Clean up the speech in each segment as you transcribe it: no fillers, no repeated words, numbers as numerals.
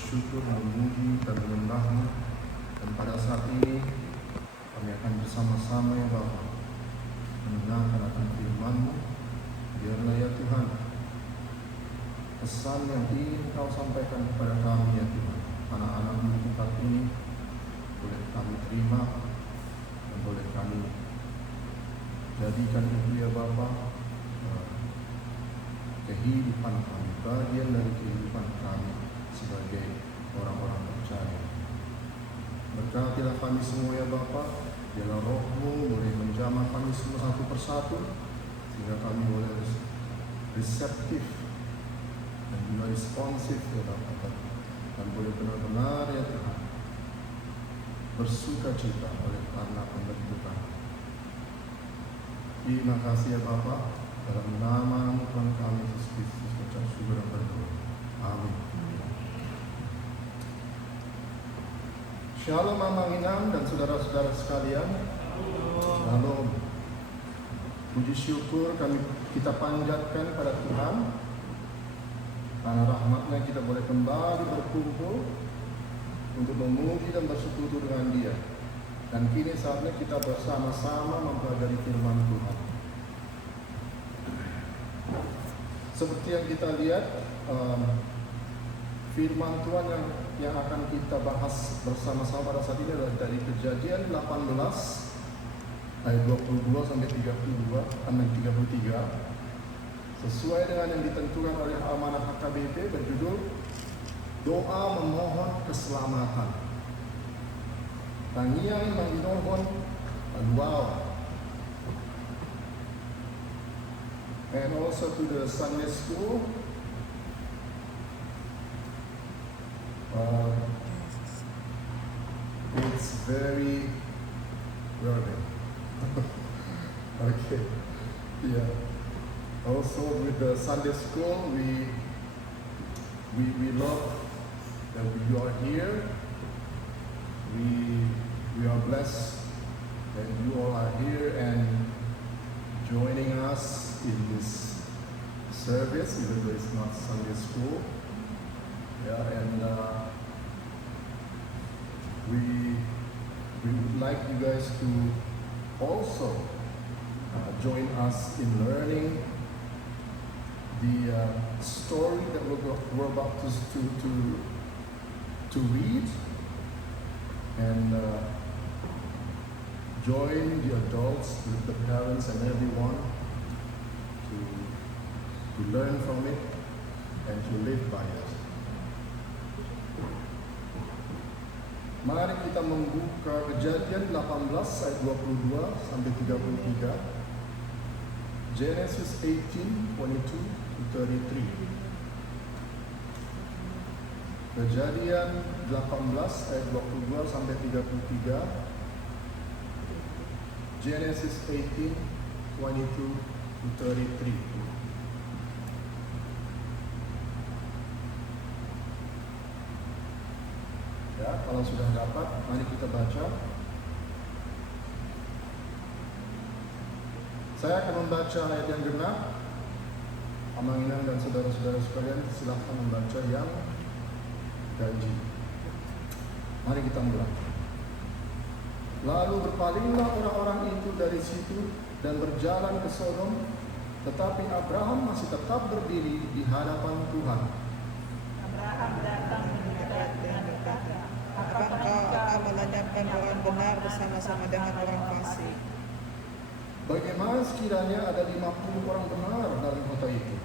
bersyukur, memuji dan menyembah-Mu. Dan pada saat ini kami akan bersama-sama ya Bapa mendengarkan akan firman-Mu. Biarlah ya Tuhan pesan yang ingin Kau sampaikan kepada kami ya Tuhan, anak-anak-Mu di tempat ini, boleh kami terima dan boleh kami jadikan itu ya Bapa kehidupan kami, bagian dari kehidupan kami sebagai orang-orang percaya. Berkatilah kami semua ya Bapa, biarlah Roh-Mu boleh menjamah kami semua satu persatu, sehingga kami boleh reseptif dan juga responsif ya Bapa, dan boleh benar-benar ya Tuhan bersuka cita oleh karena pembentukan. Terima kasih ya Bapa, dalam nama Tuhan kami Yesus Kristus ucap syukur dan berdoa. Amin. Shalom Mama Inam dan saudara-saudara sekalian. Shalom. Puji syukur kita panjatkan pada Tuhan, karena rahmat-Nya kita boleh kembali berkumpul untuk memuji dan bersekutu dengan Dia. Dan kini saatnya kita bersama-sama mempelajari firman Tuhan. Seperti yang kita lihat, firman Tuhan yang akan kita bahas bersama-sama pada saat ini adalah dari Kejadian 18 ayat 22 sampai 33, sesuai dengan yang ditentukan oleh Amanah HKBP, berjudul Doa Memohon Keselamatan. Tangian manginohon aluaw. And also to the Sunday school, it's very relevant. Okay, yeah. Also with the Sunday school, we love that you are here. We are blessed that you all are here and joining us in this service, even though it's not Sunday school. Yeah, and we would like you guys to also join us in learning the story that we're about to read, and join the adults with the parents and everyone to learn from it and to live by it. Mari kita membuka Kejadian 18 ayat 22 sampai 33. Genesis 18:22-33. Kejadian 18 ayat 22 sampai 33. Genesis 18:22-33. Ya, kalau sudah dapat, mari kita baca. Saya akan membaca ayat yang genap. Amanginan dan saudara-saudara sekalian, silahkan membaca yang ganjil. Mari kita mulai. Lalu berpalinglah orang-orang itu dari situ dan berjalan ke Sodom, tetapi Abraham masih tetap berdiri di hadapan Tuhan. Abraham datang mendekat dan berkata, apakah engkau akan melenyapkan orang benar bersama-sama dengan orang fasik? Bagaimana sekiranya ada 50 orang benar dalam kota itu?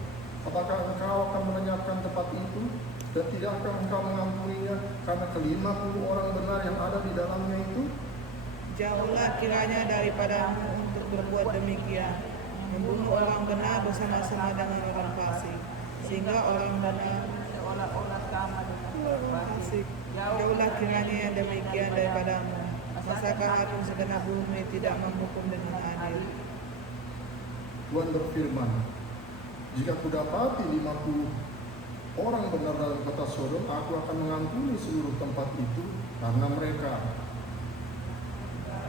Apakah engkau akan melenyapkan tempat itu? Dan tidakkah engkau mengampuninya karena ke-50 orang benar yang ada di dalamnya itu? Jauhlah kiranya daripadamu untuk berbuat demikian, membunuh orang benar bersama-sama dengan orang fasik, sehingga orang benar seolah-olah sama dengan orang fasik. Jauhlah kiranya yang demikian daripadamu. Masakah hakim segenap bumi tidak menghukum dengan adil? Tuhan berfirman, jika kudapati 50 orang benar dalam kota Sodom, aku akan mengampuni seluruh tempat itu karena mereka.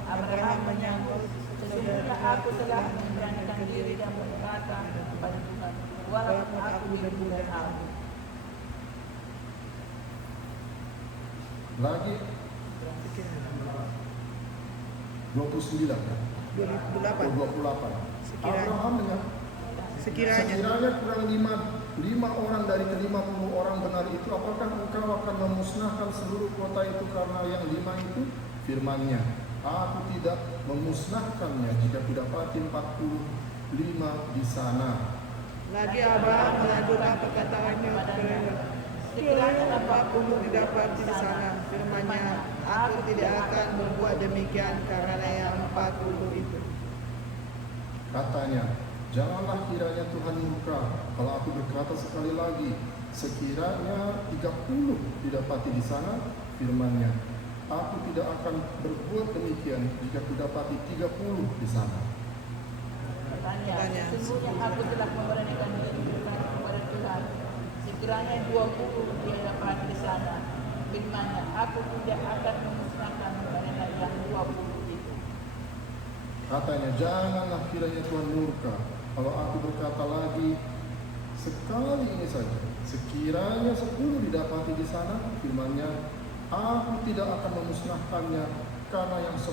Abraham menyambut, sesungguhnya aku telah memberanikan diri dan berkata kepada Tuhan, walaupun aku dibunuh dan aku. Lagi Sekiranya 29 kan? 28. 28. Sekiranya. Abraham dengan sekiranya kurang lima orang dari ke-50 orang benar itu, apakah engkau akan memusnahkan seluruh kota itu karena yang 5 itu? Firman-Nya, aku tidak memusnahkannya jika kudapati 45 di sana. Lagi Abraham melanjutkan perkataannya kepada sekiranya 40 didapati di sana. Firman-Nya, aku tidak akan berbuat demikian karena yang 40 itu. Katanya, janganlah kiranya Tuhan murka kalau aku berkata sekali lagi, sekiranya 30 didapati di sana. Firman-Nya, aku tidak akan berbuat demikian jika kudapati 30 di sana. Pertanyaan, sesungguhnya aku telah memberanikan diri berkata kepada Tuhan, sekiranya 20 dia dapat di sana. Firman-Nya, aku tidak akan memusnahkan karena yang 20 itu. Katanya, janganlah kiranya Tuhan murka kalau aku berkata lagi sekali ini saja, sekiranya 10 didapati di sana. Firman-Nya, aku tidak akan memusnahkannya karena yang 10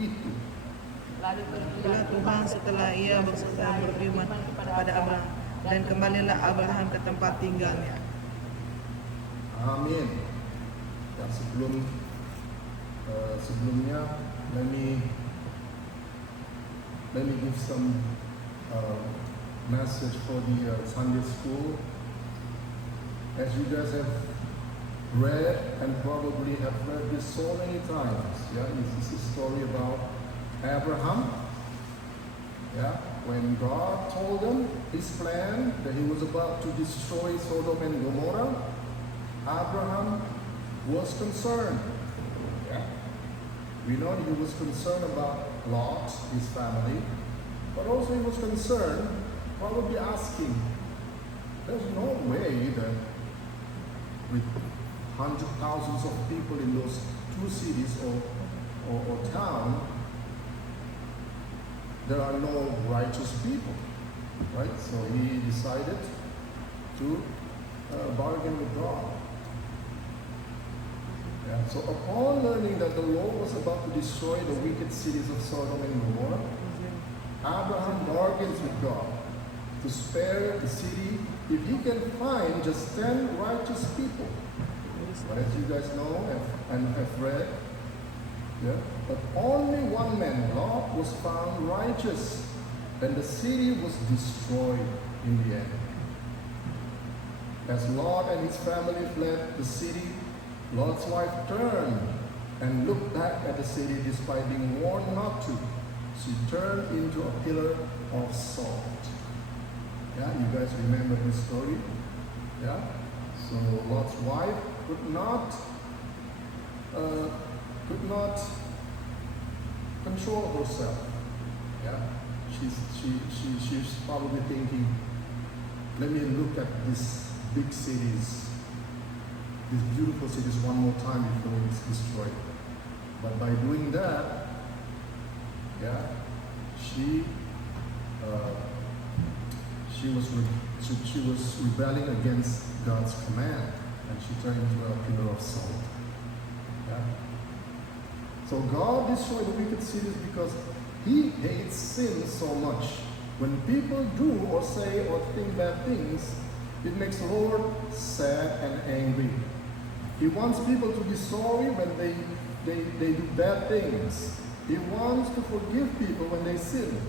itu. Lalu Bila Tuhan setelah ia berfirman kepada Abraham, dan kembalilah Abraham ke tempat tinggalnya. Amin. Dan sebelumnya, let me give some message for the Sunday school. As you guys have read and probably have read this so many times, this is a story about Abraham. When God told him his plan that he was about to destroy Sodom and Gomorrah, Abraham was concerned. We know he was concerned about Lot, his family, but also he was concerned, probably asking, there's no way that with hundreds of thousands of people in those two cities or town, there are no righteous people, right? So he decided to bargain with God. So upon learning that the Lord was about to destroy the wicked cities of Sodom and Gomorrah, Abraham bargains with God to spare the city if he can find just 10 righteous people. But as you guys know and have read, but only one man, Lot, was found righteous, and the city was destroyed in the end. As Lot and his family fled the city, Lot's wife turned and looked back at the city despite being warned not to. She turned into a pillar of salt. You guys remember this story? So Lot's wife could not control herself. She's probably thinking, let me look at these big cities, these beautiful cities one more time before it's destroyed. But by doing that, she was rebelling against God's command, and she turned into a pillar of salt. So God destroyed the wicked cities because He hates sin so much. When people do or say or think bad things, it makes the Lord sad and angry. He wants people to be sorry when they do bad things. He wants to forgive people when they sin.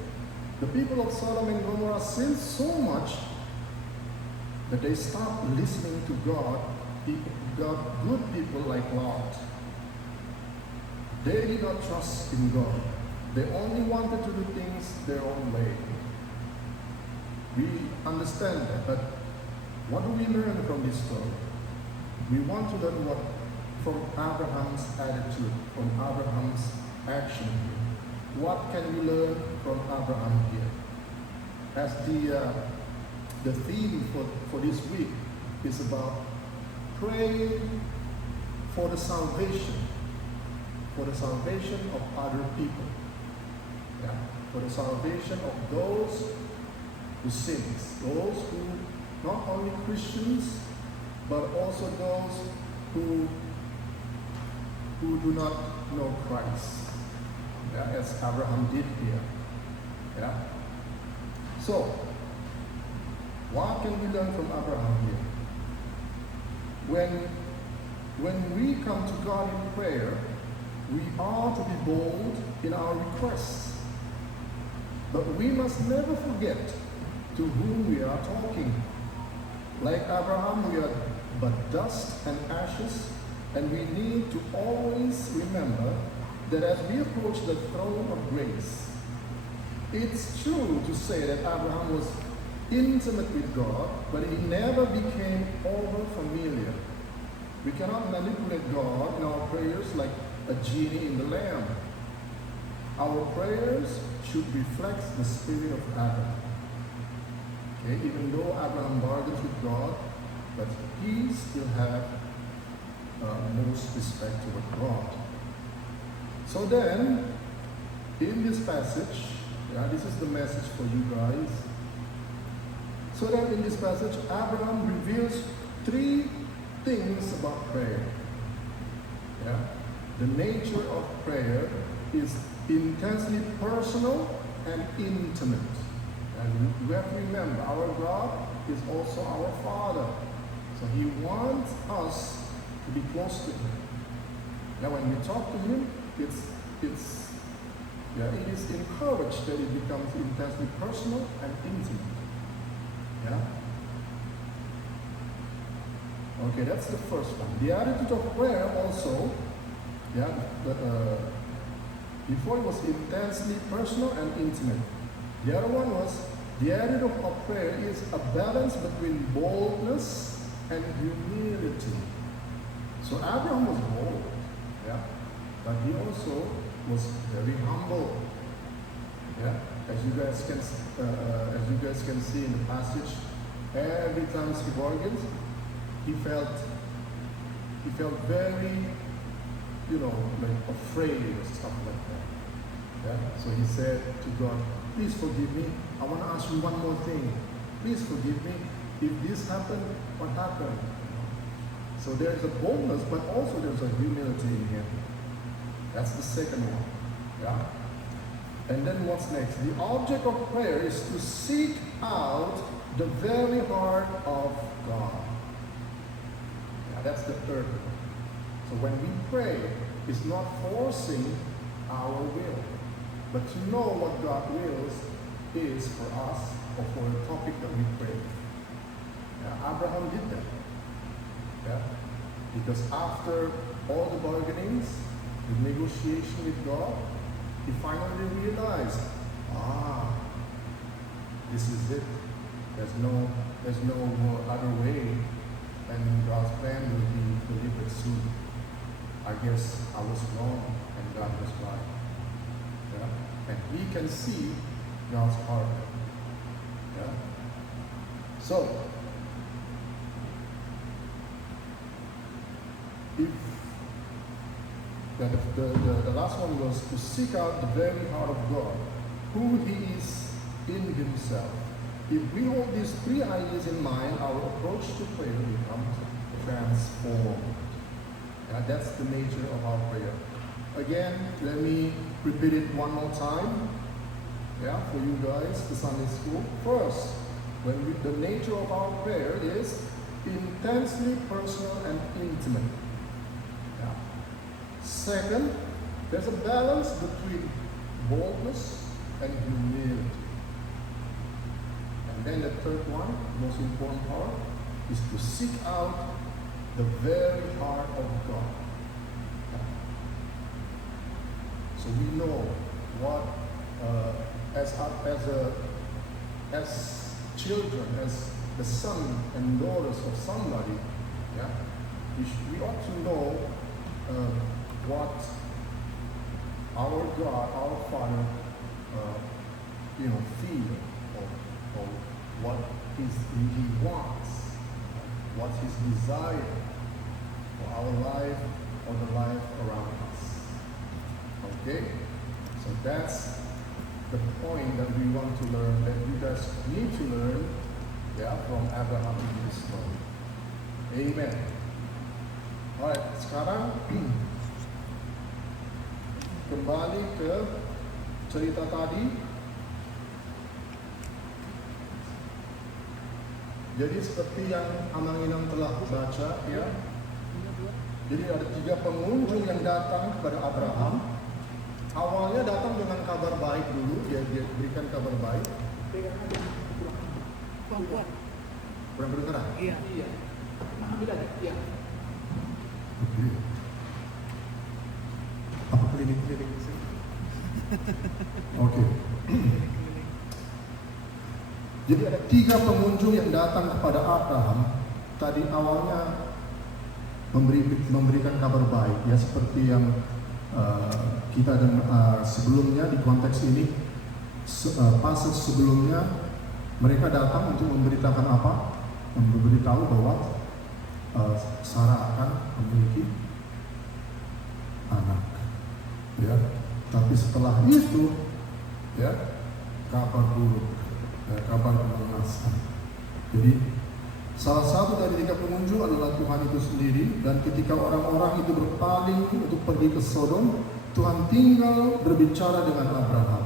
The people of Sodom and Gomorrah sinned so much that they stopped listening to God, good people like Lot. They did not trust in God. They only wanted to do things their own way. We understand that, but what do we learn from this story? We want to learn from Abraham's attitude, from Abraham's action here. What can we learn from Abraham here? As the theme for this week is about praying for the salvation of other people. For the salvation of those who sins, those who, not only Christians, but also those who who do not know Christ, as Abraham did here. So, what can we learn from Abraham here? When we come to God in prayer, we are to be bold in our requests. But we must never forget to whom we are talking. Like Abraham, we are but dust and ashes, and we need to always remember that as we approach the throne of grace, it's true to say that Abraham was intimate with God, but he never became over familiar. We cannot manipulate God in our prayers like a genie in the lamp. Our prayers should reflect the spirit of Adam. Okay? Even though Abraham bargains with God, but he still had most respect toward God. So then, in this passage, this is the message for you guys. So then in this passage, Abraham reveals three things about prayer. The nature of prayer is intensely personal and intimate. And we have to remember, our God is also our Father. So he wants us to be close to him. Now when we talk to him, it is encouraged that it becomes intensely personal and intimate. Okay, that's the first one. The attitude of prayer also, before it was intensely personal and intimate. The other one was, the attitude of prayer is a balance between boldness and humility. So Abraham was bold, but he also was very humble. As you guys can see in the passage, every time he bargains, he felt very, like afraid or stuff like that. So he said to God, please forgive me. I want to ask you one more thing. Please forgive me. If this happened, what happened? So there's a boldness, but also there's a humility in him. That's the second one. And then what's next? The object of prayer is to seek out the very heart of God. That's the third one. So when we pray, it's not forcing our will, but to know what God wills is for us or for the topic that we pray. Abraham did that. Because after all the bargainings, the negotiation with God, he finally realized, this is it. There's no more other way, and God's plan will be delivered soon. I guess I was wrong and God was right. And we can see God's heart. So, if the last one was to seek out the very heart of God, who he is in himself. If we hold these three ideas in mind, our approach to prayer becomes transformed. That's the nature of our prayer. Again, let me repeat it one more time. For you guys, the Sunday school. First, the nature of our prayer is intensely personal and intimate. Second, there's a balance between boldness and humility. And then the third one, most important part, is to seek out the very heart of God. So we know what, as children, as the son and daughters of somebody, we ought to know what our God, our Father, feel, or what he wants, what's his desire for our life or the life around us. Okay? So that's the point that we want to learn, that you guys need to learn, from Abraham in this story. Amen. Alright, sekarang kembali ke cerita tadi. Jadi seperti yang Amang Inang telah baca ya. Jadi ada 3 pengunjung yang datang kepada Abraham. Awalnya datang dengan kabar baik dulu, dia berikan kabar baik. Kuat. Kurang kedengeran? Iya. Ambil lagi. Iya. Oke. Apa keliling-keliling sih? Oke. Jadi ada 3 pengunjung yang datang kepada Abraham. Tadi awalnya memberikan kabar baik, ya seperti yang kita sebelumnya di konteks ini, passage sebelumnya mereka datang untuk memberitakan apa? Memberitahu bahwa Sarah akan memiliki anak, ya. Tapi setelah itu, ya, kabar buruk, kabar mengenaskan. Jadi salah satu dari 3 pengunjung adalah Tuhan itu sendiri, dan ketika orang-orang itu berpaling untuk pergi ke Sodom, Tuhan tinggal berbicara dengan Abraham.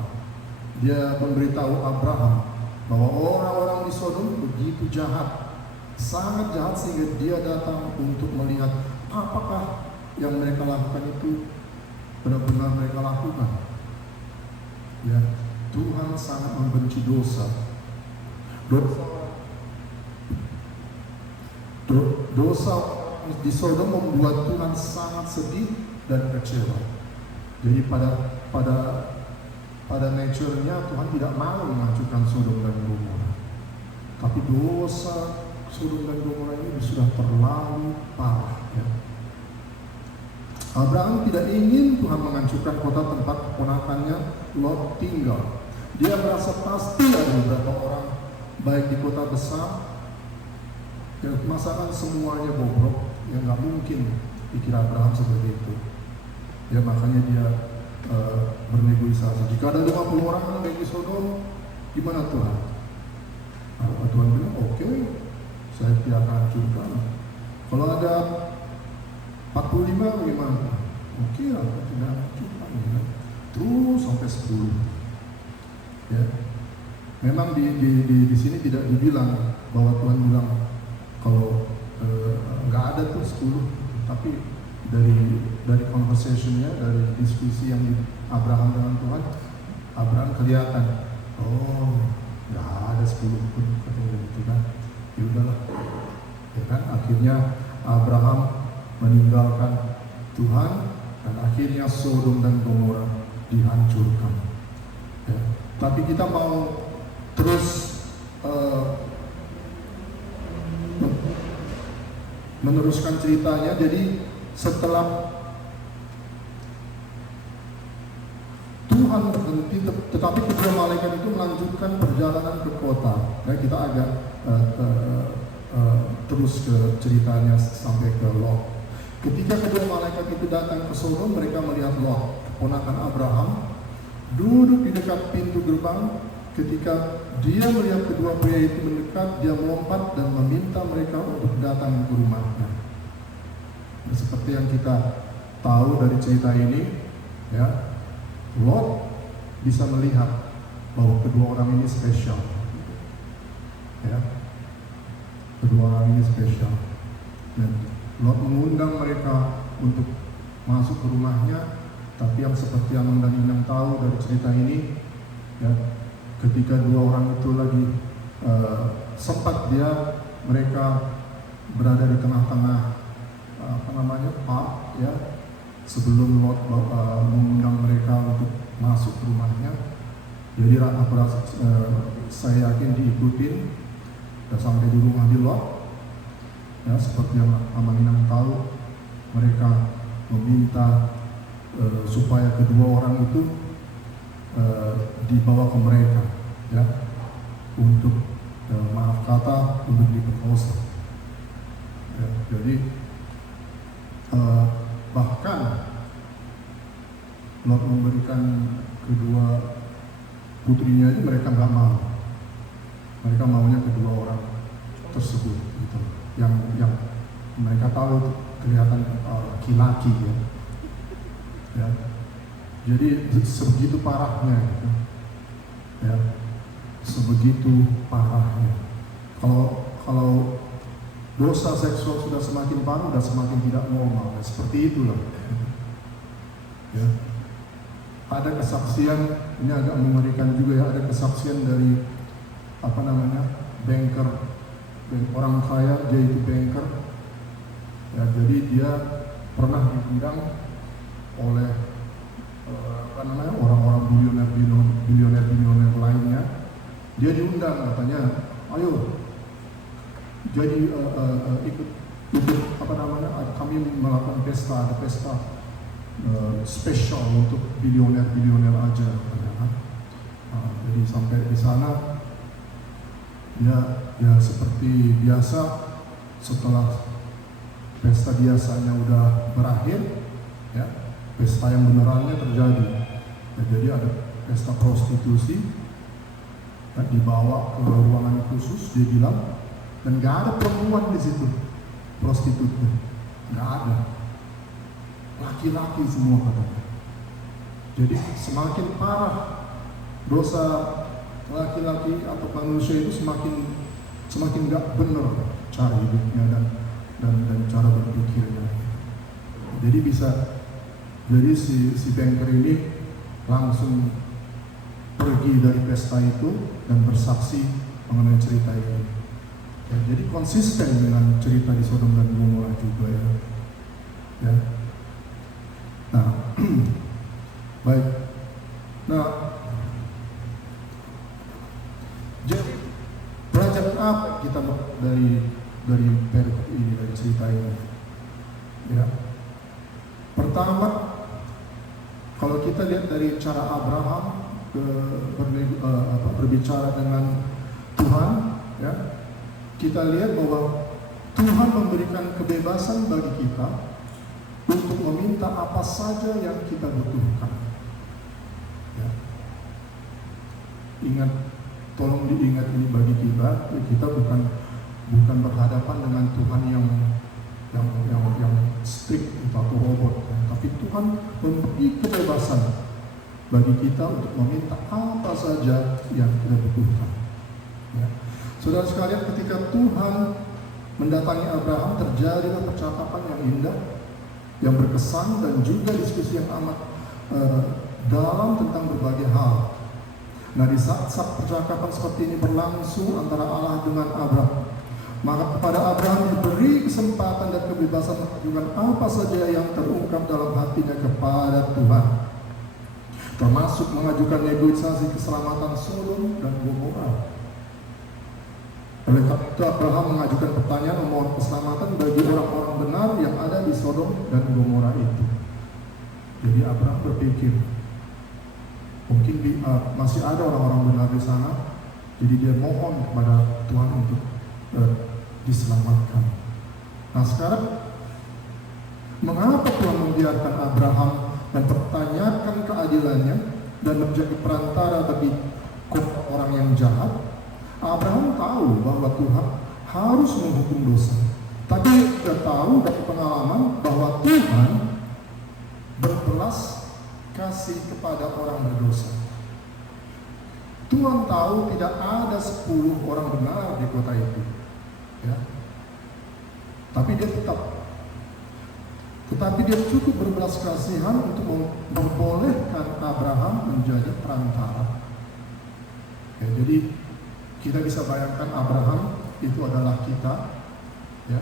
Dia memberitahu Abraham bahwa orang-orang di Sodom begitu jahat, sangat jahat sehingga dia datang untuk melihat apakah yang mereka lakukan itu benar-benar mereka lakukan. Ya, Tuhan sangat membenci dosa. Dosa di Sodom membuat Tuhan sangat sedih dan kecewa. Jadi pada nature-nya Tuhan tidak mau menghancurkan Sodom dan Gomora. Tapi dosa Sodom dan Gomora ini sudah terlalu parah. Ya. Abraham tidak ingin Tuhan menghancurkan kota tempat keponakannya Lot tinggal. Dia merasa pasti ada beberapa orang baik di kota besar. Ya, masalah semuanya bobrok, ya nggak mungkin pikir Abraham seperti itu. Ya makanya dia bernegosiasi. Jika ada 50 orang baik di Sodom, gimana Tuhan? Nah, Tuhan bilang, oke, saya tidak akan hancurkan. Kalau ada 45 bagaimana? Oke, aku tidak hancurkan. Ya. Terus sampai 10. Ya. Memang di sini tidak dibilang bahwa Tuhan bilang kalau nggak ada tuh 10, tapi dari conversation-nya, dari diskusi yang di Abraham dengan Tuhan, Abraham kelihatan, oh nggak ada 10 pun katanya gitu kan. Ya udahlah, ya kan. Akhirnya Abraham meninggalkan Tuhan dan akhirnya Sodom dan Gomora dihancurkan. Ya. Tapi kita mau terus meneruskan ceritanya. Jadi setelah Tuhan berhenti, tetapi kedua malaikat itu melanjutkan perjalanan ke kota. Ya, kita agak terus ke ceritanya sampai ke Lot. Ketika kedua malaikat itu datang ke Sodom, mereka melihat Lot, keponakan Abraham, duduk di dekat pintu gerbang. Ketika dia melihat kedua pria itu mendekat, dia melompat dan meminta mereka untuk datang ke rumahnya. Dan seperti yang kita tahu dari cerita ini, ya, Lot bisa melihat bahwa kedua orang ini spesial. Ya, kedua orang ini spesial. Dan Lot mengundang mereka untuk masuk ke rumahnya. Tapi yang seperti yang Amang dan Inang tahu dari cerita ini, ya, ketika dua orang itu lagi sempat mereka berada di tengah-tengah park, ya, sebelum Lot mengundang mereka untuk masuk ke rumahnya. Jadi saya yakin diikutin dan sampai di rumah di Lot, ya, seperti yang Amang Inang tahu, mereka meminta supaya kedua orang itu dibawa ke mereka, ya, untuk maaf kata untuk diperkosa. Ya, jadi bahkan Lot memberikan kedua putrinya itu mereka nggak mau. Mereka maunya kedua orang tersebut, gitu. Yang mereka tahu kelihatan laki-laki, ya. Jadi sebegitu parahnya gitu. Ya, sebegitu parahnya. Kalau dosa seksual sudah semakin parah, sudah semakin tidak normal. Seperti itulah. Ya. Ada kesaksian, ini agak mengerikan juga ya, ada kesaksian dari banker, orang kaya, dia itu banker. Ya, jadi dia pernah diundang oleh orang-orang bilioner lainnya. Dia diundang, katanya, ayo jadi ikut kami melakukan pesta, ada pesta spesial untuk bilioner aja, katanya. Jadi sampai di sana ya seperti biasa, setelah pesta biasanya udah berakhir, ya pesta yang benerannya terjadi. Ya, jadi ada pesta prostitusi, ya, dibawa ke ruangan khusus, dia bilang, dan nggak ada perempuan di situ, prostitutnya nggak ada, laki-laki semua katanya. Jadi semakin parah dosa laki-laki atau manusia itu semakin nggak benar cara hidupnya dan cara berpikirnya. Jadi si banker ini langsung pergi dari pesta itu dan bersaksi mengenai cerita ini. Ya, jadi konsisten dengan cerita di Sodom dan Gomora juga ya. Ya. Nah, baik. Nah, jadi pelajaran apa kita dari perikop ini, dari cerita ini? Ya. Pertama, kalau kita lihat dari cara Abraham berbicara dengan Tuhan, ya, kita lihat bahwa Tuhan memberikan kebebasan bagi kita untuk meminta apa saja yang kita butuhkan. Ya. Ingat, tolong diingat ini bagi kita bukan berhadapan dengan Tuhan yang strict atau robot, ya. Tapi Tuhan memberi kebebasan bagi kita untuk meminta apa saja yang kita butuhkan. Ya. Saudara sekalian, ketika Tuhan mendatangi Abraham, terjadilah percakapan yang indah, yang berkesan, dan juga diskusi yang amat dalam tentang berbagai hal. Nah, di saat percakapan seperti ini berlangsung antara Allah dengan Abraham, maka kepada Abraham diberi kesempatan dan kebebasan menunjukkan apa saja yang terungkap dalam hatinya kepada Tuhan, termasuk mengajukan negosiasi keselamatan Sodom dan Gomora. Oleh karena itu Abraham mengajukan pertanyaan memohon keselamatan bagi orang-orang benar yang ada di Sodom dan Gomora itu. Jadi Abraham berpikir, mungkin masih ada orang-orang benar di sana, jadi dia mohon kepada Tuhan untuk diselamatkan. Nah, sekarang mengapa Tuhan membiarkan Abraham mempertanyakan keadilannya dan menjadi perantara bagi orang yang jahat? Abraham tahu bahwa Tuhan harus menghukum dosa, tapi dia tahu dari pengalaman bahwa Tuhan berbelas kasih kepada orang berdosa. Tuhan tahu tidak ada 10 orang benar di kota itu, ya. Tapi dia cukup berbelas kasihan untuk membolehkan Abraham menjadi perantara. Ya, jadi kita bisa bayangkan Abraham itu adalah kita, ya.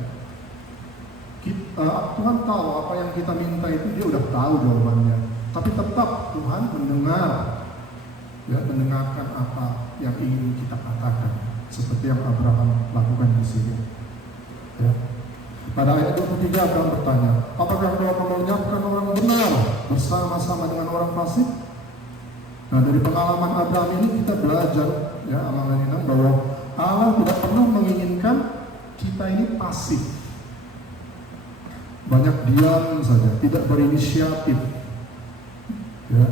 Tuhan tahu apa yang kita minta itu, dia udah tahu jawabannya. Tapi tetap Tuhan mendengarkan apa yang ingin kita katakan, seperti yang Abraham lakukan di sini. Ya. Pada ayat 23 Abraham bertanya, apakah kau akan melenyapkan orang benar bersama-sama dengan orang fasik? Nah, dari pengalaman Abraham ini kita belajar, ya, bahwa Allah tidak pernah menginginkan kita ini pasif, banyak diam saja, tidak berinisiatif. Ya.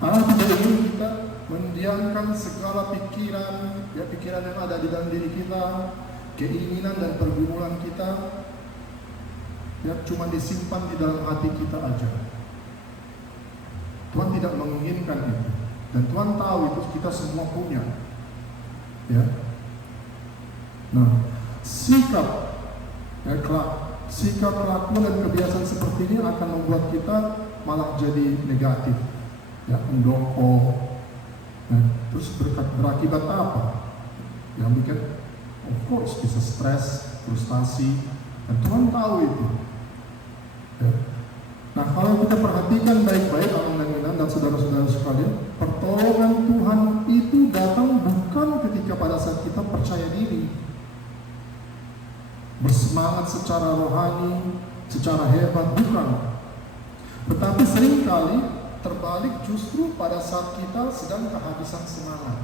Allah tidak ingin kita mendiamkan segala pikiran, ya, pikiran yang ada di dalam diri kita, keinginan dan pergumulan kita, ya, cuma disimpan di dalam hati kita aja. Tuhan tidak menginginkan itu. Dan Tuhan tahu itu kita semua punya. Ya. Nah, sikap kelakuan dan kebiasaan seperti ini akan membuat kita malah jadi negatif, ya, mendongkol. Nah, terus berakibat apa? Yang bikin, of course, bisa stres, frustasi, dan Tuhan tahu itu. Ya. Nah, kalau kita perhatikan baik-baik dan saudara-saudara sekalian, pertolongan Tuhan itu datang bukan ketika pada saat kita percaya diri, bersemangat secara rohani, secara hebat, bukan. Tetapi seringkali terbalik justru pada saat kita sedang kehabisan semangat.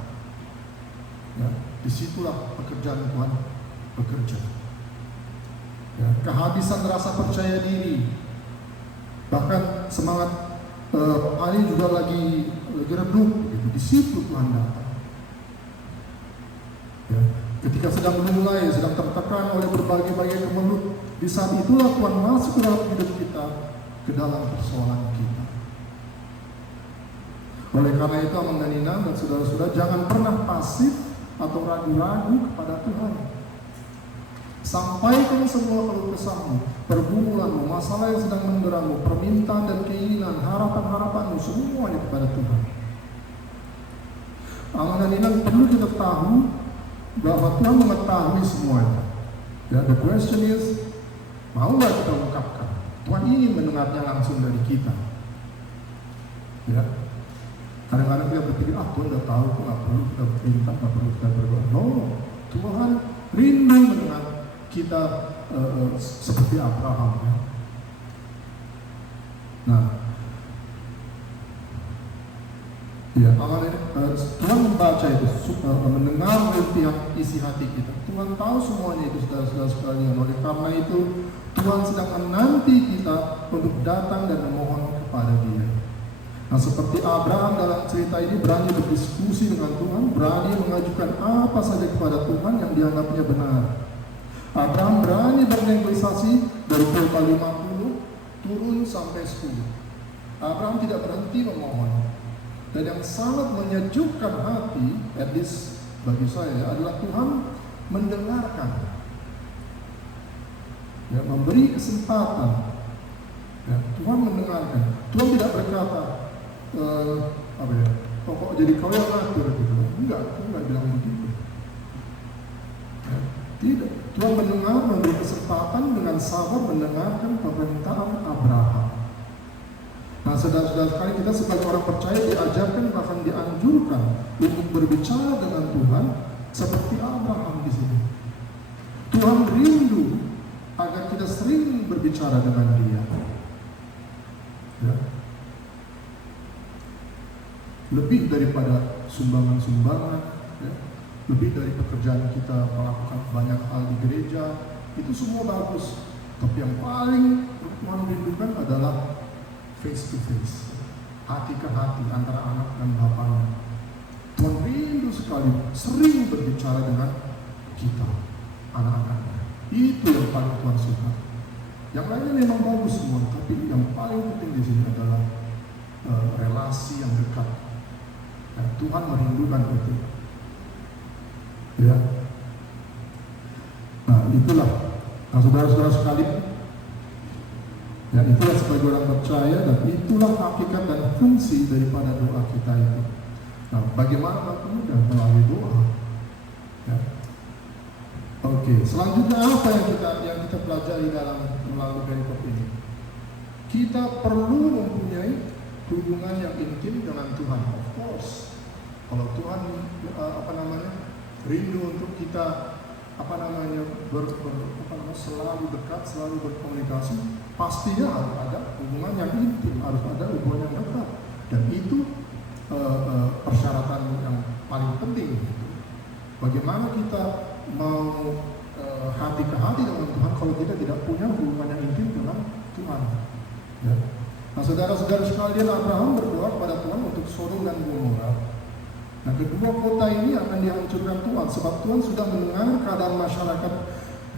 Ya, disitulah pekerjaan Tuhan bekerja. Ya, kehabisan rasa percaya diri, bahkan semangat Ali juga lagi redup, gitu. Di situ Tuhan datang. Ya, ketika sedang mulai, sedang tertekan oleh berbagai kemelut, di saat itulah Tuhan masuk ke dalam hidup kita, ke dalam persoalan kita. Oleh karena itu, Amang dan Nina dan saudara-saudara, jangan pernah pasif atau ragu-ragu kepada Tuhan. Sampaikan semua keluh kesahmu, pergumulanmu, masalah yang sedang menderamu, permintaan dan keinginan, harapan-harapanmu, semuanya kepada Tuhan. Amang dan Nina perlu kita tahu bahwa Tuhan mengetahui semuanya. Ya, the question is, mau nggak kita ungkapkan? Tuhan ingin mendengarnya langsung dari kita. Ya, kadang-kadang kita berpikir, Tuhan udah tahu, kok nggak perlu kita minta, nggak perlu kita berdoa. No, Tuhan rindu mendengar kita seperti Abraham. Ya. Nah, ya, Tuhan membaca itu, mendengar rintihan isi hati kita. Tuhan tahu semuanya itu, saudara-saudara sekalian. Oleh karena itu, Tuhan sedang menanti kita untuk datang dan memohon kepada Dia. Nah, seperti Abraham dalam cerita ini berani berdiskusi dengan Tuhan, berani mengajukan apa saja kepada Tuhan yang dianggapnya benar. Abraham berani bernegosiasi dari kota 50 turun sampai 10. Abraham tidak berhenti memohon. Dan yang sangat menyejukkan hati, at least bagi saya, adalah Tuhan mendengarkan, ya, memberi kesempatan. Ya, Tuhan mendengarkan. Tuhan tidak berkata, pokok jadi kau yang ngatur gitu. Enggak, Tuhan nggak bilang begitu. Ya, tidak. Tuhan mendengar, memberi kesempatan dengan sabar mendengarkan permintaan Abraham. Nah, saudara-saudara sekalian, kita sebagai orang percaya diajarkan, bahkan dianjurkan untuk berbicara dengan Tuhan seperti Abraham di sini. Tuhan rindu agar kita sering berbicara dengan Dia. Ya. Lebih daripada sumbangan-sumbangan, ya. Lebih dari pekerjaan kita melakukan banyak hal di gereja, itu semua bagus. Tapi yang paling Tuhan rindukan adalah face to face, hati ke hati antara anak dan bapaknya. Tuhan rindu sekali sering berbicara dengan kita, anak-anaknya. Itu yang paling Tuhan suka. Yang lainnya memang bagus semua, tapi yang paling penting di sini adalah relasi yang dekat. Dan Tuhan merindukan itu. Ya. Nah, itulah. Nah, saudara-saudara sekalian, ya, itulah sebagai orang percaya, dan itulah hakikat dan fungsi daripada doa kita itu. Nah, bagaimana? Mudah, melalui doa. Ya. Oke, selanjutnya apa yang kita pelajari dalam melalui perikop ini? Kita perlu mempunyai hubungan yang intim dengan Tuhan, of course. Kalau Tuhan rindu untuk kita selalu dekat, selalu berkomunikasi, pastinya harus ada hubungan yang intim, harus ada hubungan yang dekat, dan itu persyaratan yang paling penting. Bagaimana kita mau hati ke hati dengan Tuhan kalau kita tidak punya hubungan yang intim dengan Tuhan? Ya. Nah, saudara-saudara sekalian, Abraham berdoa kepada Tuhan untuk Sodom dan Gomora. Nah, kedua kota ini akan dihancurkan Tuhan, sebab Tuhan sudah mendengar keadaan masyarakat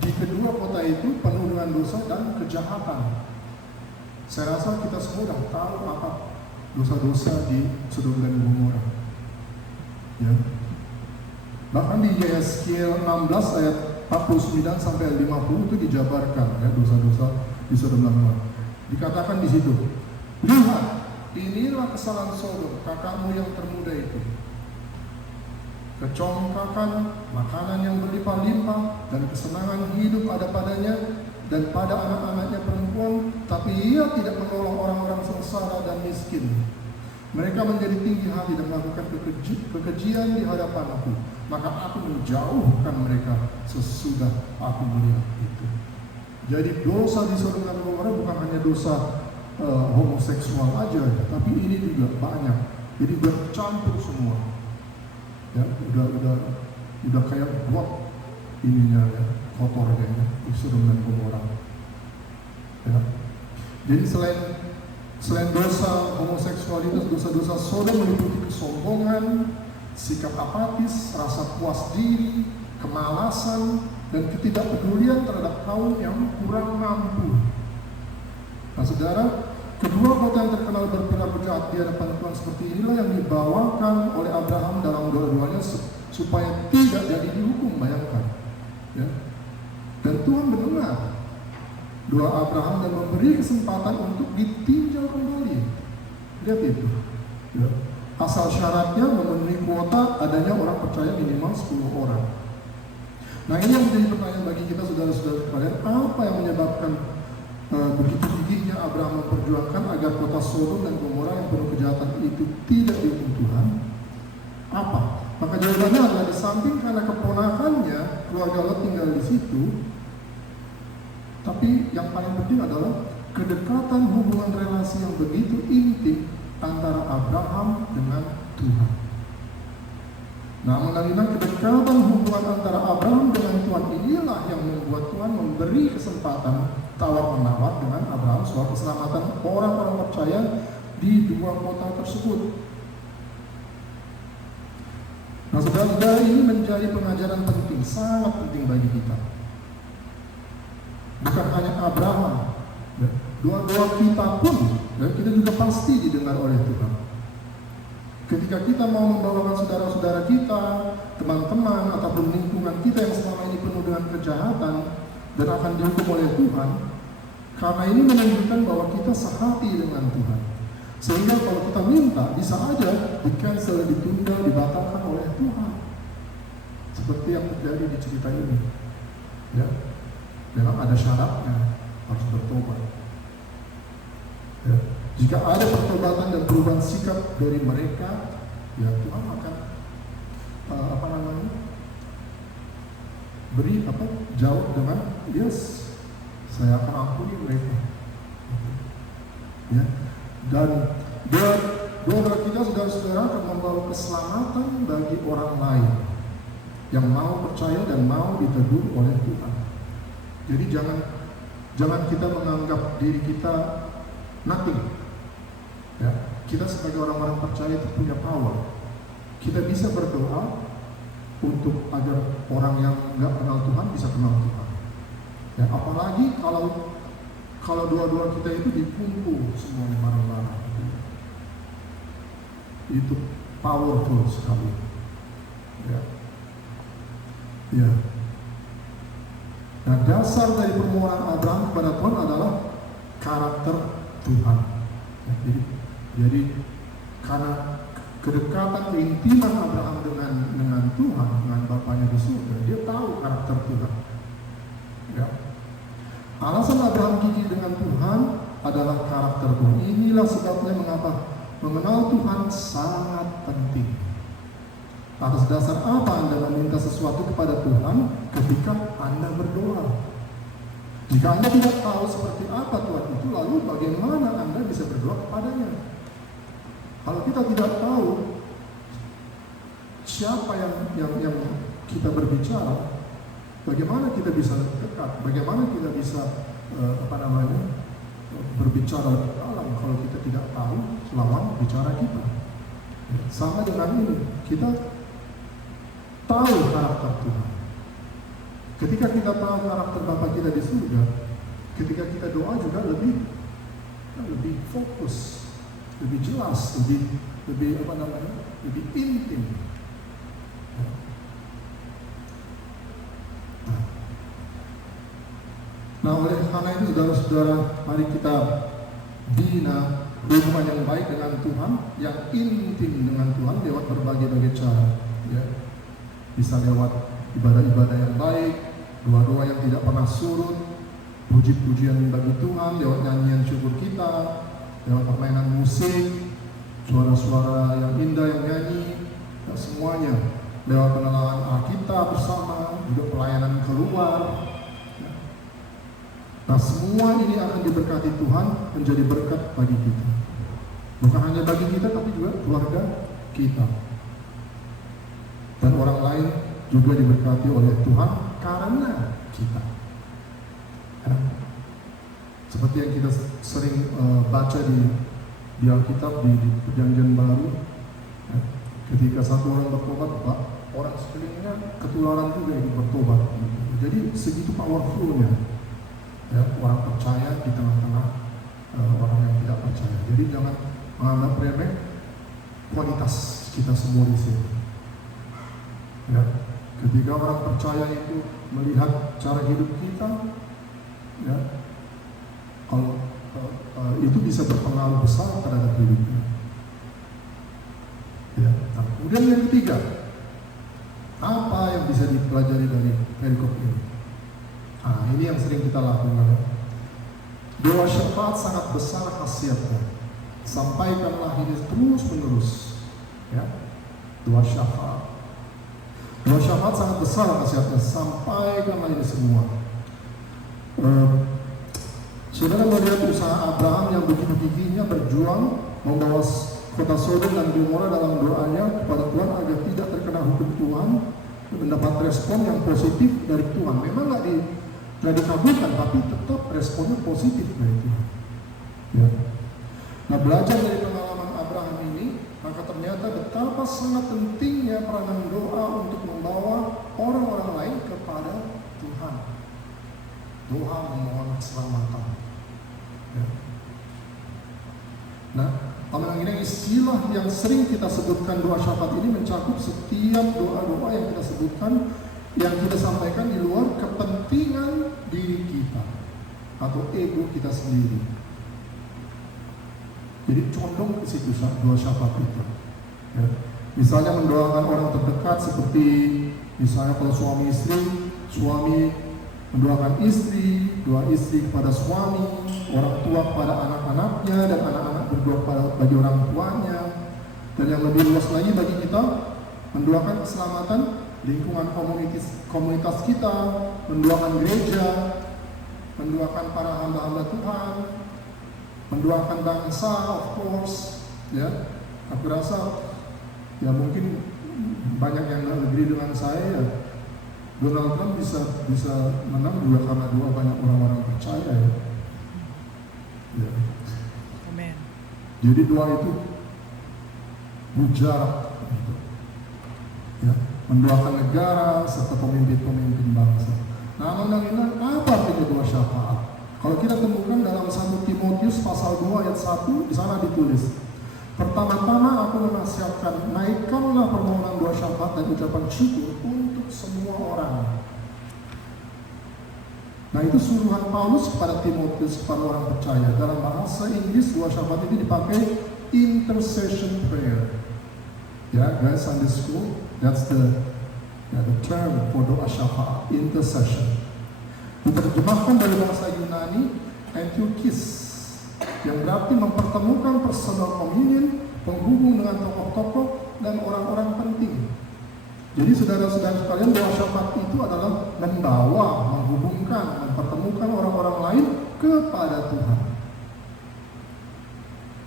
di kedua kota itu penuh dengan dosa dan kejahatan. Saya rasa kita semua sudah tahu apa dosa-dosa di Sodom dan Gomora. Ya. Bahkan di Yeskiel 16 ayat 49 sampai 50 itu dijabarkan ya dosa-dosa di Sodom dan Gomora. Dikatakan di situ, lihat, inilah kesalahan Sodom, kakakmu yang termuda itu. Kecongkakan, makanan yang berlimpah-limpah, dan kesenangan hidup ada padanya dan pada anak-anaknya perempuan, tapi ia tidak menolong orang-orang sengsara dan miskin. Mereka menjadi tinggi hati dan melakukan kekejian di hadapanku, maka aku menjauhkan mereka sesudah aku melihat itu. Jadi dosa di Sodom dan Gomora bukan hanya dosa homoseksual aja, tapi ini juga banyak. Jadi bercampur semua. Ya, udah kayak buat ininya ya, kotor kayaknya di Sodom dan Gomora. Ya. Jadi selain dosa homoseksualitas, dosa-dosa Sodom meliputi kesombongan, sikap apatis, rasa puas diri, kemalasan, dan ketidakpedulian terhadap kaum yang kurang mampu. Nah, saudara, kedua kota yang terkenal berperilaku jahat di hadapan Tuhan seperti inilah yang dibawakan oleh Abraham dalam doa-doanya supaya tidak jadi dihukum, bayangkan. Ya. Dan Tuhan mendengar doa Abraham dan memberi kesempatan untuk ditinjau kembali. Lihat itu. Ya. Asal syaratnya memenuhi kuota adanya orang percaya minimal 10 orang. Nah, ini yang menjadi pertanyaan bagi kita saudara-saudara sekalian, apa yang menyebabkan begitu gigihnya Abraham memperjuangkan agar kota Sodom dan Gomora yang penuh kejahatan itu tidak dihukum Tuhan? Apa? Maka jawabannya adalah di samping karena keponakannya, keluarga Lot tinggal di situ, tapi yang paling penting adalah kedekatan hubungan relasi yang begitu intim antara Abraham dengan Tuhan. Nah, mengenai kedekatan hubungan antara Abraham dengan Tuhan inilah yang membuat Tuhan memberi kesempatan tawar-menawar dengan Abraham soal keselamatan orang-orang percaya di dua kota tersebut. Nah, saudara, ini menjadi pengajaran penting, sangat penting bagi kita. Bukan hanya Abraham, ya, doa-doa kita pun, ya, kita juga pasti didengar oleh Tuhan. Ketika kita mau membawakan saudara-saudara kita, teman-teman, ataupun lingkungan kita yang selama ini penuh dengan kejahatan dan akan dihukum oleh Tuhan, karena ini menunjukkan bahwa kita sehati dengan Tuhan. Sehingga kalau kita minta, bisa aja di-cancel, ditunda, dibatalkan oleh Tuhan. Seperti yang terjadi di cerita ini. Ya, memang ada syaratnya, harus bertobat. Ya. Jika ada pertobatan dan perubahan sikap dari mereka, ya Tuhan akan jawab dengan yes, saya akan ampuni mereka. Ya. Dan doa kita saudara-saudara akan membawa keselamatan bagi orang lain yang mau percaya dan mau ditegur oleh Tuhan. Jadi jangan kita menganggap diri kita nothing. Ya, kita sebagai orang-orang percaya itu punya power. Kita bisa berdoa untuk agar orang yang nggak kenal Tuhan bisa kenal Tuhan. Ya, apalagi kalau doa-doa kita itu dikumpul semuanya bareng-bareng. Itu powerful sekali. Ya. Ya. Nah, dasar dari permohonan Abraham kepada Tuhan adalah karakter Tuhan. Ya, jadi karena kedekatan, keintiman Abraham dengan Tuhan, dengan Bapaknya di surga, dia tahu karakter Tuhan. Ya. Alasan Abraham gigih dengan Tuhan adalah karakter Tuhan. Inilah sebabnya mengapa mengenal Tuhan sangat penting. Atas dasar apa Anda meminta sesuatu kepada Tuhan ketika Anda berdoa? Jika Anda tidak tahu seperti apa Tuhan itu, lalu bagaimana Anda bisa berdoa kepadanya? Kalau kita tidak tahu siapa yang kita berbicara, bagaimana kita bisa dekat? Bagaimana kita bisa berbicara dalam kalau kita tidak tahu lawan bicara kita? Sama dengan ini, kita tahu karakter Tuhan. Ketika kita tahu karakter Bapa kita di surga, ketika kita doa juga lebih fokus, lebih jelas, lebih apa namanya, lebih intim. Nah, oleh karena itu saudara-saudara, mari kita bina hubungan yang baik dengan Tuhan, yang intim dengan Tuhan lewat berbagai-bagai cara. Ya. Bisa lewat ibadah-ibadah yang baik, doa-doa yang tidak pernah surut, puji-pujian bagi Tuhan, lewat nyanyian syukur kita, lewat permainan musik, suara-suara yang indah yang nyanyi, dan semuanya lewat penelangan Alkitab bersama, juga pelayanan keluar. Nah, semua ini akan diberkati Tuhan, menjadi berkat bagi kita. Bukan hanya bagi kita, tapi juga keluarga kita. Dan orang lain juga diberkati oleh Tuhan karena kita. Ya. Seperti yang kita sering baca di Alkitab, di Perjanjian Baru, ya. Ketika satu orang bertobat, orang sekelilingnya ketularan juga yang bertobat. Jadi segitu powerfulnya. Ya, orang percaya di tengah-tengah orang yang tidak percaya. Jadi jangan menganggap remeh kualitas kita semua di sini. Ya, ketika orang percaya itu melihat cara hidup kita, ya, kalau itu bisa berpengaruh besar terhadap hidupnya. Ya. Nah, kemudian yang ketiga, apa yang bisa dipelajari dari perikop ini? Nah, ini yang sering kita lakukan. Doa syafaat sangat besar khasiatnya. Sampaikanlah ini terus menerus. Ya, doa syafaat. Doa syafaat sangat besar khasiatnya. Sampaikanlah ini semua. Saudara melihat usaha Abraham yang begitu giginya berjuang membawa kota Sodom dan Gomora dalam doanya kepada Tuhan agar tidak terkena hukum Tuhan, mendapat respon yang positif dari Tuhan. Memang nggak dikabulkan, tapi tetap responnya positif dari Tuhan. Ya. Nah, belajar dari pengalaman Abraham ini, maka ternyata betapa sangat pentingnya peranan doa untuk membawa orang-orang lain kepada Tuhan. Doa memohon keselamatan. Ya. Nah, ini istilah yang sering kita sebutkan doa syafaat ini mencakup setiap doa-doa yang kita sebutkan, yang kita sampaikan di luar kepentingan diri kita atau ego kita sendiri. Jadi condong ke situ doa syafaat itu. Ya. Misalnya mendoakan orang terdekat, seperti misalnya kalau suami istri, suami mendoakan istri, doa istri kepada suami, orang tua kepada anak-anaknya, dan anak-anak berdoa bagi orang tuanya. Dan yang lebih luas lagi bagi kita, mendoakan keselamatan lingkungan komunitas kita, mendoakan gereja, mendoakan para hamba-hamba Tuhan, mendoakan bangsa, of course. Ya, aku rasa ya mungkin banyak yang nggak agree dengan saya. Ya, Donald Trump bisa menang juga karena doa banyak orang-orang percaya. Ya. Ya. Amin. Jadi doa itu mujarab. Gitu. Ya. Mendoakan negara serta pemimpin-pemimpin bangsa. Nah, undang-undang apa artinya doa syafaat? Kalau kita temukan dalam 1 Timotius pasal 2 ayat 1, di sana ditulis, pertama-tama aku menasihatkan, naikkanlah permohonan doa syafaat dan ucapan syukur untuk semua orang. Nah, itu suruhan Paulus kepada Timotius, kepada orang percaya. Dalam bahasa Inggris, doa syafaat ini dipakai intercession prayer. Ya, guys, Sunday school, that's the term for doa syafaat, intercession. Diterjemahkan dari bahasa Yunani, entukis, yang berarti mempertemukan personal communion, penghubung dengan tokoh-tokoh dan orang-orang penting. Jadi saudara-saudara sekalian, doa syafaat itu adalah membawa, menghubungkan, mempertemukan orang-orang lain kepada Tuhan.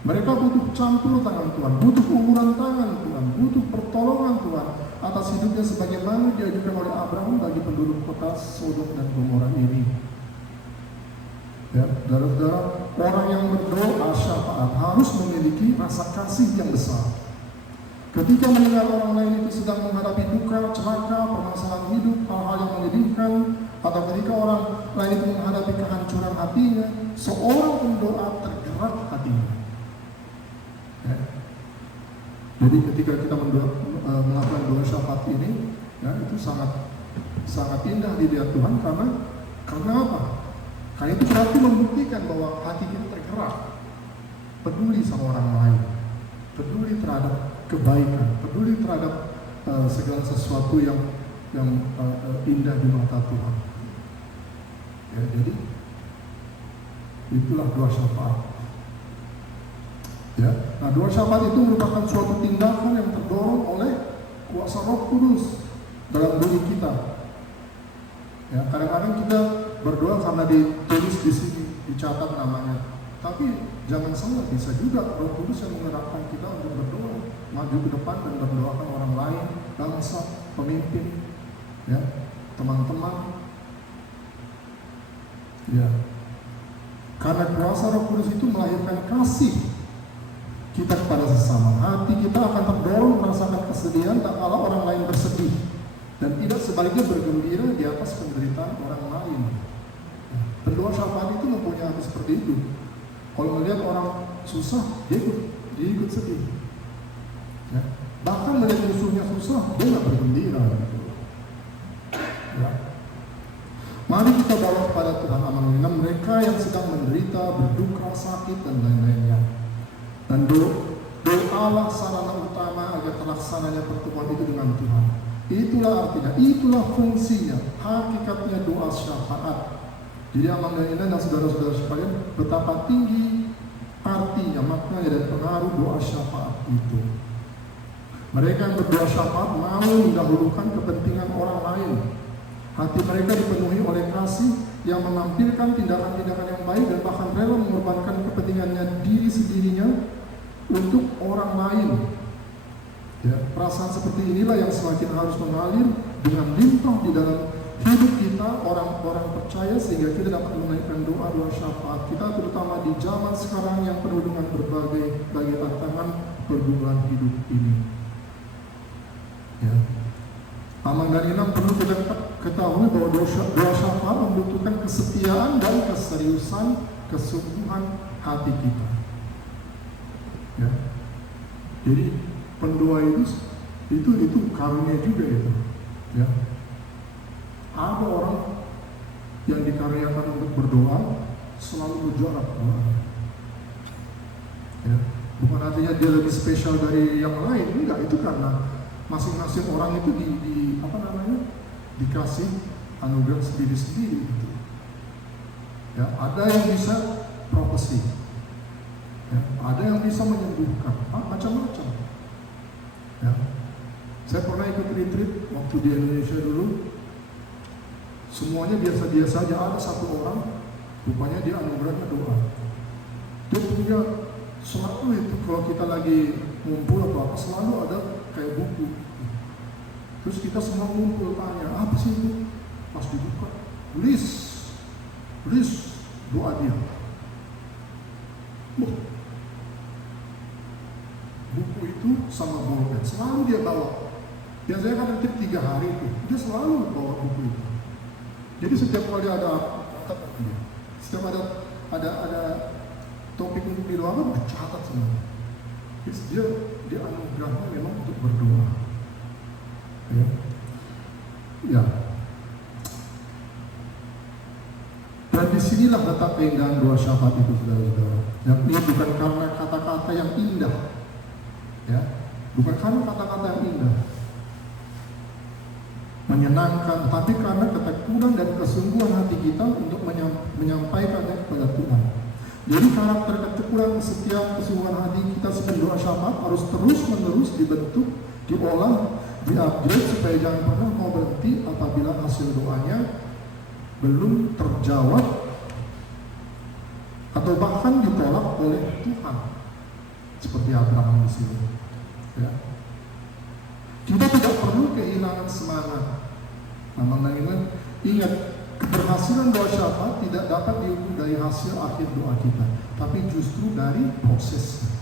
Mereka butuh campur tangan Tuhan, butuh uluran tangan Tuhan, butuh pertolongan Tuhan atas hidupnya sebagaimana diajukan oleh Abraham bagi penduduk kota Sodom dan Gomora ini. Ya, saudara-saudara, orang yang berdoa syafaat harus memiliki rasa kasih yang besar. Ketika mendengar orang lain itu sedang menghadapi duka, celaka, permasalahan hidup, hal-hal yang menyedihkan, atau ketika orang lain itu menghadapi kehancuran hatinya, seorang pendoa tergerak hatinya. Jadi ketika kita melakukan doa syafaat ini, ya, itu sangat indah di hadirat Tuhan karena apa? Karena itu berarti membuktikan bahwa hati kita tergerak, peduli sama orang lain, peduli terhadap kebaikan, peduli terhadap segala sesuatu yang indah di mata Tuhan. Ya, jadi itulah doa syafaat. Ya, nah doa syafaat itu merupakan suatu tindakan yang terdorong oleh kuasa Roh Kudus dalam diri kita. Ya, kadang-kadang kita berdoa karena ditulis di sini, dicatat namanya. Tapi jangan salah, bisa juga Roh Kudus yang menggerakkan kita untuk berdoa, maju ke depan dan berdoakan orang lain, bangsa, pemimpin, ya, teman-teman. Ya, karena kuasa Roh Kudus itu melahirkan kasih kita kepada sesama. Hati kita akan terdorong merasakan kesedihan tak kala orang lain bersedih, dan tidak sebaliknya bergembira di atas penderitaan orang lain. Berdoa syafaat itu mempunyai hati seperti itu. Kalau melihat orang susah, dia ikut sedih. Ya. Bahkan melihat musuhnya susah, dia nggak bergembira. Gitu. Ya. Mari kita bawa kepada Tuhan amanah mereka yang sedang menderita, berduka, sakit, dan lain-lainnya. Dan doalah sarana utama agar terlaksananya pertemuan itu dengan Tuhan. Itulah artinya, itulah fungsinya, hakikatnya doa syafaat. Jadi amanah dan saudara-saudara sekalian, betapa tinggi artinya, maknanya dan pengaruh doa syafaat itu. Mereka yang berdoa syafaat mau mendahulukan kepentingan orang lain. Hati mereka dipenuhi oleh kasih yang menampilkan tindakan-tindakan yang baik dan bahkan rela mengorbankan kepentingannya diri sendirinya untuk orang lain. Ya, perasaan seperti inilah yang semakin harus mengalir dengan limpah di dalam hidup kita orang-orang percaya, sehingga kita dapat menaikkan doa-doa syafaat kita, terutama di zaman sekarang yang penuh dengan berbagai tantangan pergumulan hidup ini. Ya. Aman dan Inam perlu kita ketahui bahwa doa syafaat membutuhkan kesetiaan dan keseriusan, kesungguhan hati kita. Ya. Jadi pendoa itu karunia juga itu. Ya. Ada orang yang dikaruniakan untuk berdoa selalu berjuang doa. Ya. Bukan artinya dia lebih spesial dari yang lain, enggak, itu karena masing-masing orang itu dikasih anugerah sendiri-sendiri gitu. Ya, ada yang bisa profesi, ya, ada yang bisa menyembuhkan, macam-macam. Ya. Saya pernah ikut retreat waktu di Indonesia dulu. Semuanya biasa-biasa aja, ada satu orang, rupanya dia anugerahnya doa. Dia punya selalu itu, kalau kita lagi ngumpul atau apa, selalu ada kayak buku. Terus kita semua ngumpul tanya, apa sih itu? Pas dibuka, list doa dia. Buku itu sama bolpen, selalu dia bawa. Biasanya kan nanti 3 hari itu, dia selalu bawa buku itu. Jadi setiap kali setiap ada topik untuk didoakan, dicatat semuanya. Dia anugerahnya memang untuk berdoa. Ya. Dan disinilah letak keindahan doa syafaat itu, saudara-saudara. Yakni bukan karena kata-kata yang indah, ya, bukan karena kata-kata yang indah, menyenangkan, tapi karena ketekunan dan kesungguhan hati kita untuk menyampaikannya kepada Tuhan. Jadi karakter ketekunan, kesetiaan, kesungguhan hati kita sebelum doa syafaat harus terus-menerus dibentuk, diolah, di-upgrade supaya jangan pernah mau berhenti apabila hasil doanya belum terjawab atau bahkan ditolak oleh Tuhan, seperti Abraham di sini. Ya. Kita tidak perlu kehilangan semangat. Namun ingat, keberhasilan doa syafaat tidak dapat diukur dari hasil akhir doa kita, tapi justru dari prosesnya.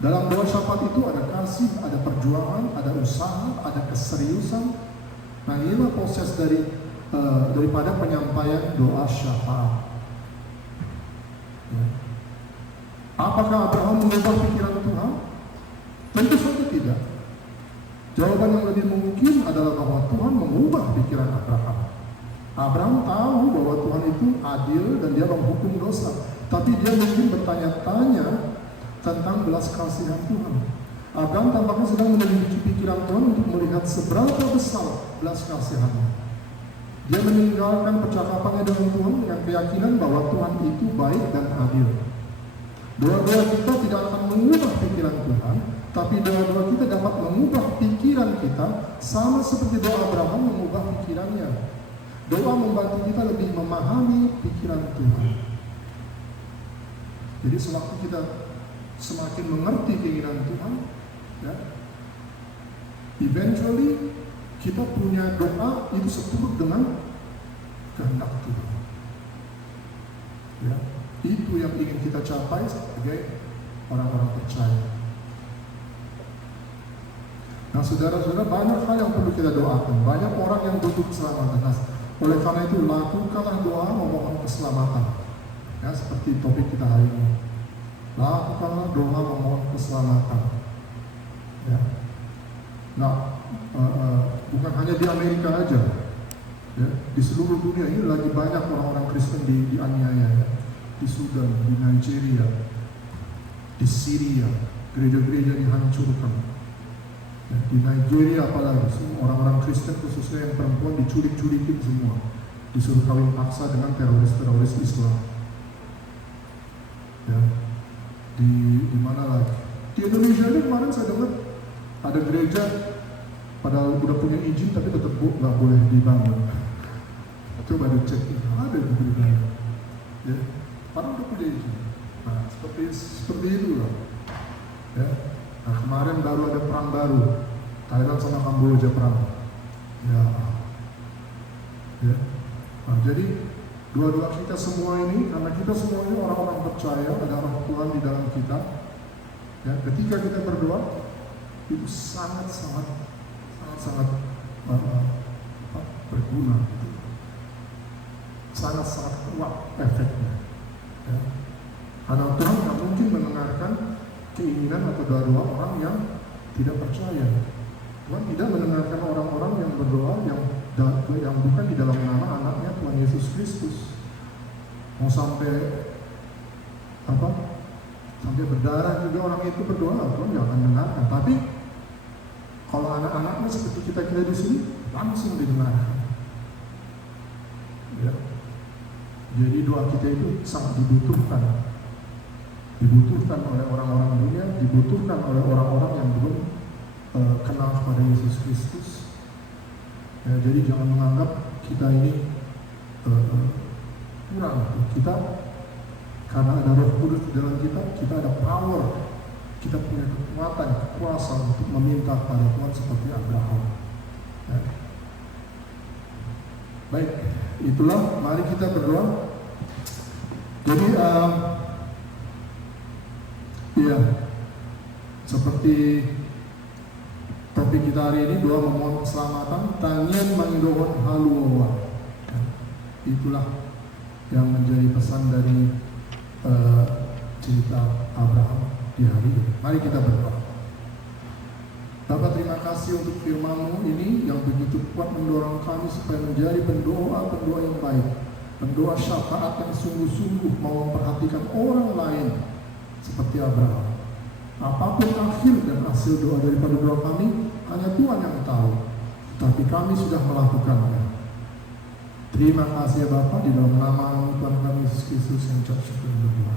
Dalam doa syafaat itu ada kasih, ada perjuangan, ada usaha, ada keseriusan. Nah, inilah proses daripada penyampaian doa syafaat. Ya. Apakah Abraham mengubah pikiran Tuhan? Tentu saja Jawaban yang lebih mungkin adalah bahwa Tuhan mengubah pikiran Abraham. Abraham tahu bahwa Tuhan itu adil dan dia menghukum dosa. Tapi dia mungkin bertanya-tanya tentang belas kasihan Tuhan. Abraham tampaknya sedang menyelidiki pikiran Tuhan untuk melihat seberapa besar belas kasihannya. Dia meninggalkan percakapannya dengan Tuhan dengan keyakinan bahwa Tuhan itu baik dan adil. Doa-doa kita tidak akan mengubah pikiran Tuhan, tapi doa-doa kita dapat mengubah pikiran kita sama seperti doa Abraham mengubah pikirannya. Doa membantu kita lebih memahami pikiran Tuhan. Jadi sewaktu kita semakin mengerti keinginan Tuhan, ya, eventually kita punya doa itu seturut dengan kehendak Tuhan. Ya, itu yang ingin kita capai sebagai orang-orang percaya. Nah, saudara-saudara, banyak hal yang perlu kita doakan. Banyak orang yang butuh keselamatan. Nah, oleh karena itu, lakukanlah doa memohon keselamatan. Ya, seperti topik kita hari ini. Lakukanlah doa memohon keselamatan. Ya. Nah, bukan hanya di Amerika aja, ya, di seluruh dunia ini lagi banyak orang-orang Kristen dianiaya, ya. Di Sudan, di Nigeria, di Syria, gereja-gereja dihancurkan. Ya, di Nigeria apalagi, semua orang-orang Kristen khususnya yang perempuan diculik-culikin semua, disuruh kawin paksa dengan teroris-teroris Islam. Ya, di mana lagi? Di Indonesia ini kemarin saya dengar ada gereja padahal udah punya izin tapi tetap nggak boleh dibangun. Coba dicek, ada di gereja. Ya, padahal udah punya izin. Nah, seperti itu lah. Ya. Nah, kemarin baru ada perang baru, Thailand sama Kamboja perang. Ya. Ya. Nah, jadi doa-doa kita semua ini, karena kita semua ini orang-orang percaya, ada roh Tuhan di dalam kita. Ya, ketika kita berdoa, itu sangat berguna, gitu. Sangat kuat efeknya. Ya. Karena Tuhan tidak mungkin mendengarkan keinginan atau doa-doa orang yang tidak percaya. Tuhan tidak mendengarkan orang-orang yang berdoa yang bukan di dalam nama anaknya Tuhan Yesus Kristus. Mau sampai berdarah juga orang itu berdoa, Tuhan tidak akan dengarkan. Tapi kalau anak-anaknya seperti kita di sini, langsung didengarkan. Ya. Jadi doa kita itu sangat dibutuhkan oleh orang-orang dunia, dibutuhkan oleh orang-orang yang belum kenal kepada Yesus Kristus. Ya, jadi jangan menganggap kita ini kurang. Kita karena ada Roh Kudus di dalam kita ada power, kita punya kekuatan, kekuasaan untuk meminta pada Tuhan seperti Abraham. Ya. Baik, itulah. Mari kita berdoa. Jadi, ya, seperti topik kita hari ini, doa memohon keselamatan, tangian mangidohon haluawa. Ya. Itulah yang menjadi pesan dari cerita Abraham di hari ini. Mari kita berdoa. Bapa, terima kasih untuk firman-Mu ini yang begitu kuat mendorong kami supaya menjadi pendoa yang baik, pendoa syafaat yang sungguh-sungguh mau memperhatikan orang lain seperti Abraham. Apapun akhir dan hasil doa daripada doa kami, hanya Tuhan yang tahu. Tapi kami sudah melakukannya. Terima kasih ya Bapa, di dalam nama Tuhan kami Yesus Kristus yang ucap syukur berdoa.